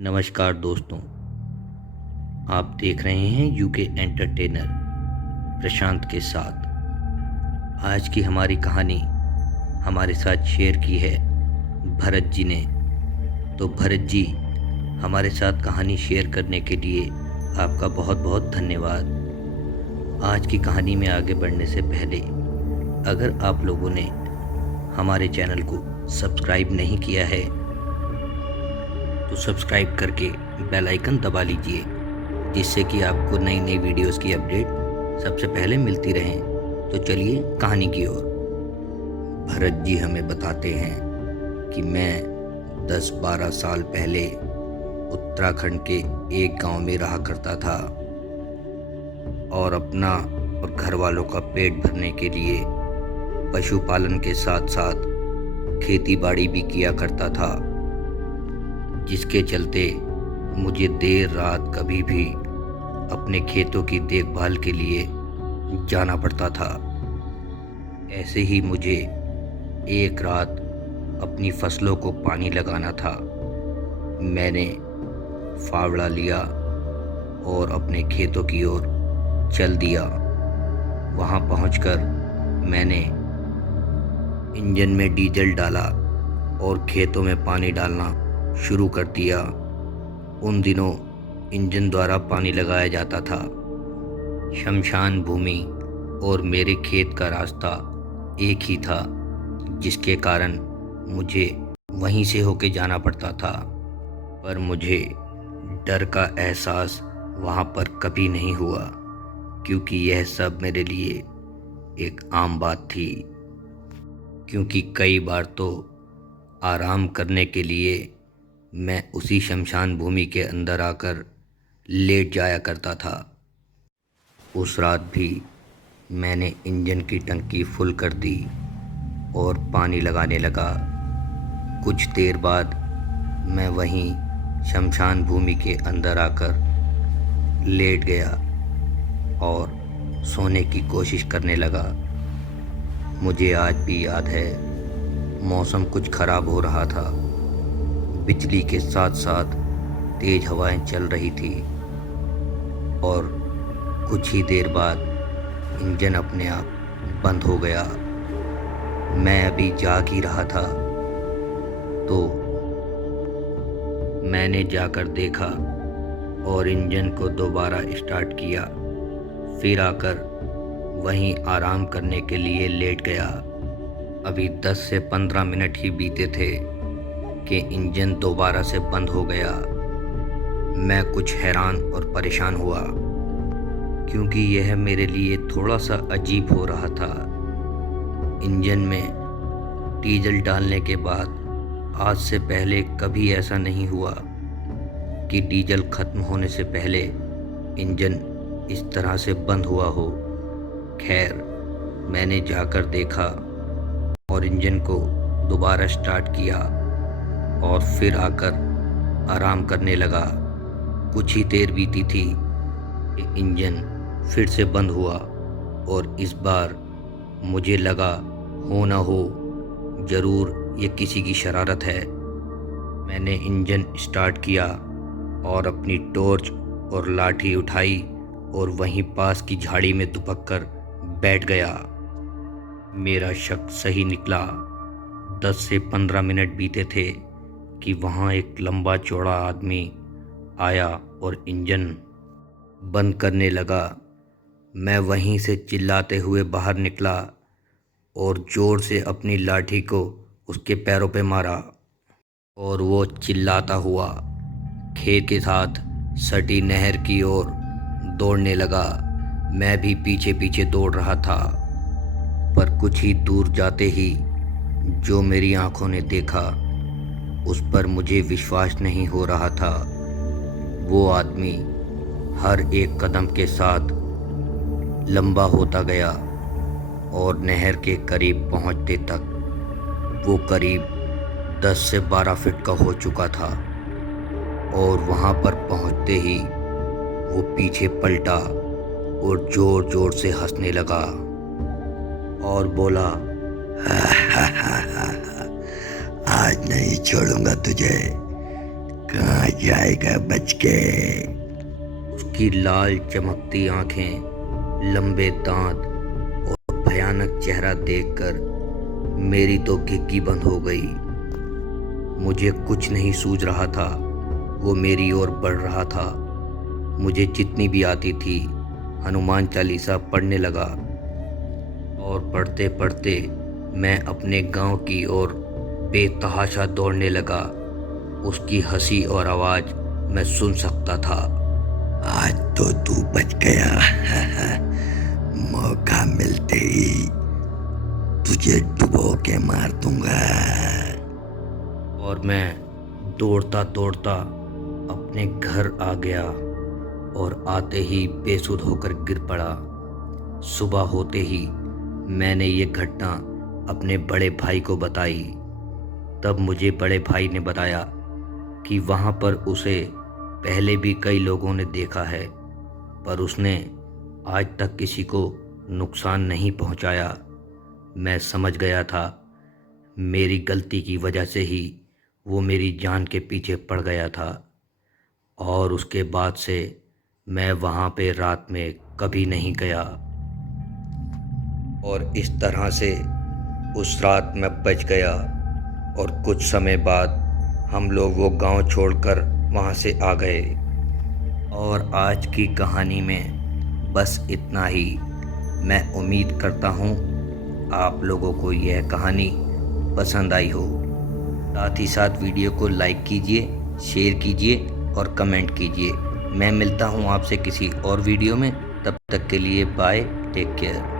नमस्कार दोस्तों, आप देख रहे हैं यूके एंटरटेनर प्रशांत के साथ। आज की हमारी कहानी हमारे साथ शेयर की है भरत जी ने। तो भरत जी, हमारे साथ कहानी शेयर करने के लिए आपका बहुत बहुत धन्यवाद। आज की कहानी में आगे बढ़ने से पहले अगर आप लोगों ने हमारे चैनल को सब्सक्राइब नहीं किया है तो सब्सक्राइब करके बेल आइकन दबा लीजिए, जिससे कि आपको नई नई वीडियोस की अपडेट सबसे पहले मिलती रहें। तो चलिए कहानी की ओर। भरत जी हमें बताते हैं कि मैं 10-12 साल पहले उत्तराखंड के एक गांव में रहा करता था और अपना और घर वालों का पेट भरने के लिए पशुपालन के साथ साथ खेती बाड़ी भी किया करता था, जिसके चलते मुझे देर रात कभी भी अपने खेतों की देखभाल के लिए जाना पड़ता था। ऐसे ही मुझे एक रात अपनी फसलों को पानी लगाना था। मैंने फावड़ा लिया और अपने खेतों की ओर चल दिया। वहां पहुंचकर मैंने इंजन में डीजल डाला और खेतों में पानी डालना शुरू कर दिया। उन दिनों इंजन द्वारा पानी लगाया जाता था। शमशान भूमि और मेरे खेत का रास्ता एक ही था, जिसके कारण मुझे वहीं से होके जाना पड़ता था। पर मुझे डर का एहसास वहाँ पर कभी नहीं हुआ, क्योंकि यह सब मेरे लिए एक आम बात थी। क्योंकि कई बार तो आराम करने के लिए मैं उसी शमशान भूमि के अंदर आकर लेट जाया करता था। उस रात भी मैंने इंजन की टंकी फुल कर दी और पानी लगाने लगा। कुछ देर बाद मैं वहीं शमशान भूमि के अंदर आकर लेट गया और सोने की कोशिश करने लगा। मुझे आज भी याद है, मौसम कुछ खराब हो रहा था। बिजली के साथ साथ तेज हवाएं चल रही थी और कुछ ही देर बाद इंजन अपने आप बंद हो गया। मैं अभी जाग ही रहा था तो मैंने जाकर देखा और इंजन को दोबारा स्टार्ट किया। फिर आकर वहीं आराम करने के लिए लेट गया। अभी 10 से 15 मिनट ही बीते थे कि इंजन दोबारा से बंद हो गया। मैं कुछ हैरान और परेशान हुआ, क्योंकि यह मेरे लिए थोड़ा सा अजीब हो रहा था। इंजन में डीजल डालने के बाद आज से पहले कभी ऐसा नहीं हुआ कि डीजल खत्म होने से पहले इंजन इस तरह से बंद हुआ हो। खैर, मैंने जाकर देखा और इंजन को दोबारा स्टार्ट किया और फिर आकर आराम करने लगा। कुछ ही देर बीती थी कि इंजन फिर से बंद हुआ और इस बार मुझे लगा, हो ना हो, ज़रूर ये किसी की शरारत है। मैंने इंजन स्टार्ट किया और अपनी टॉर्च और लाठी उठाई और वहीं पास की झाड़ी में दुबक कर बैठ गया। मेरा शक सही निकला। 10 से 15 मिनट बीते थे कि वहाँ एक लंबा चौड़ा आदमी आया और इंजन बंद करने लगा। मैं वहीं से चिल्लाते हुए बाहर निकला और ज़ोर से अपनी लाठी को उसके पैरों पे मारा और वो चिल्लाता हुआ खेत के साथ सटी नहर की ओर दौड़ने लगा। मैं भी पीछे पीछे दौड़ रहा था, पर कुछ ही दूर जाते ही जो मेरी आंखों ने देखा उस पर मुझे विश्वास नहीं हो रहा था। वो आदमी हर एक कदम के साथ लंबा होता गया और नहर के करीब पहुंचते तक वो करीब 10 से 12 फीट का हो चुका था। और वहां पर पहुंचते ही वो पीछे पलटा और जोर जोर से हंसने लगा और बोला, आज नहीं छोड़ूंगा तुझे, कहाँ जाएगा बच के? उसकी लाल चमकती आंखें, लंबे दांत और भयानक चेहरा देखकर मेरी तो घिघी बंद हो गई। मुझे कुछ नहीं सूझ रहा था। वो मेरी ओर बढ़ रहा था। मुझे जितनी भी आती थी हनुमान चालीसा पढ़ने लगा और पढ़ते पढ़ते मैं अपने गांव की ओर बेतहाशा दौड़ने लगा। उसकी हंसी और आवाज़ मैं सुन सकता था। आज तो तू बच गया। मौका मिलते ही तुझे डुबो के मार दूंगा। और मैं दौड़ता दौड़ता अपने घर आ गया और आते ही बेसुध होकर गिर पड़ा। सुबह होते ही मैंने ये घटना अपने बड़े भाई को बताई। तब मुझे बड़े भाई ने बताया कि वहाँ पर उसे पहले भी कई लोगों ने देखा है, पर उसने आज तक किसी को नुकसान नहीं पहुँचाया। मैं समझ गया था मेरी गलती की वजह से ही वो मेरी जान के पीछे पड़ गया था, और उसके बाद से मैं वहाँ पे रात में कभी नहीं गया। और इस तरह से उस रात मैं बच गया और कुछ समय बाद हम लोग वो गांव छोड़कर वहाँ से आ गए। और आज की कहानी में बस इतना ही। मैं उम्मीद करता हूँ आप लोगों को यह कहानी पसंद आई हो। साथ ही साथ वीडियो को लाइक कीजिए, शेयर कीजिए और कमेंट कीजिए। मैं मिलता हूँ आपसे किसी और वीडियो में। तब तक के लिए बाय, टेक केयर।